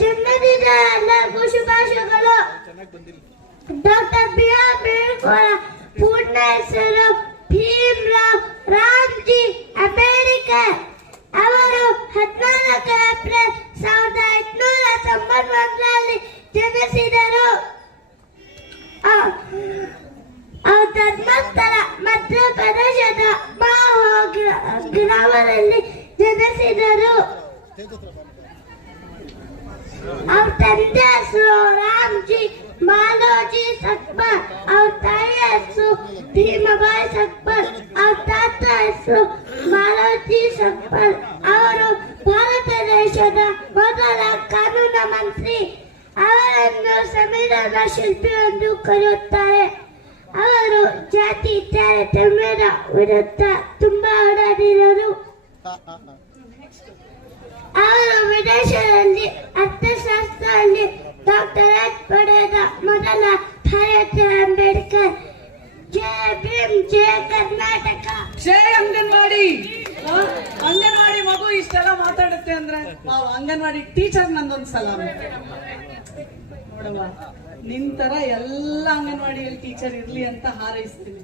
ಜನ್ಮದಿನ ಎಲ್ಲರಿಗೂ ಶುಭಾಶಯಗಳು ಡಾಕ್ಟರ್ ಬಿ ಆರ್ ಅಂಬೇಡ್ಕರ್ ಪೂರ್ಣ ಹೆಸರು ಭೀಮ್ರಾವ್ ರಾಮ್ಜಿ ಅಂಬೇಡ್ಕರ್ ಅವರು ಹದಿನಾಲ್ಕು ಏಪ್ರಿಲ್ ಸಾವಿರದ ಎಂಟುನೂರ ತೊಂಬತ್ತೊಂದರಲ್ಲಿ ಜನಿಸಿದರು. ಧರ್ಮಸ್ಥಳ ಮಧ್ಯಪ್ರದೇಶದ ಮಾಹೋ ಗ್ರ- ಗ್ರಾಮದಲ್ಲಿ ಜನಿಸಿದರು ಅವ್ರ ತಂದೆ ಹೆಸರು ರಾಮ್ಜಿ, ಮಾಲೋಜಿ ಸಕ್ಬರ್ ಅವ್ರ ತಾಯಿ ಹೆಸರು ಭೀಮಬಾಯಿ ಸಕ್ಬರ್ ಅವ್ರ ತಾತ ಹೆಸರು ಮಾಲೋಜಿ ಸಕ್ಬರ್ ಅವರು ಭಾರತ ದೇಶದ ಮೊದಲ ಕಾನೂನು ಮಂತ್ರಿ. ಅವರನ್ನು ಸಂವಿಧಾನ ಶಿಲ್ಪಿ ಎಂದು ಕರೆಯುತ್ತಾರೆ. ಅವರು ಜಾತಿ ತಾರತಮ್ಯದ ವಿರುದ್ಧ ಅವರು ವಿದೇಶದಲ್ಲಿ ಅರ್ಥಶಾಸ್ತ್ರದಲ್ಲಿ ಡಾಕ್ಟರೇಟ್ ಪಡೆದ ಮೊದಲ ಭಾರತೀಯ ಅಂಬೇಡ್ಕರ್. ಜಯ ಭೀಮ್ ಜಯ ಕರ್ನಾಟಕ. ಜಯ ಅಂಗನವಾಡಿ. ಅಂಗನವಾಡಿ ಮಗು ಇಷ್ಟೆಲ್ಲ ಮಾತಾಡುತ್ತೆ ಅಂದ್ರೆ ಅಂಗನವಾಡಿ ಟೀಚರ್ ನಂದೊಂದ್ ಸಲ ನೋಡವ್ವ, ನಿನ್ ತರ ಎಲ್ಲ ಅಂಗನವಾಡಿಯಲ್ಲಿ ಟೀಚರ್ ಇರ್ಲಿ ಅಂತ ಹಾರೈಸ್ತೀನಿ.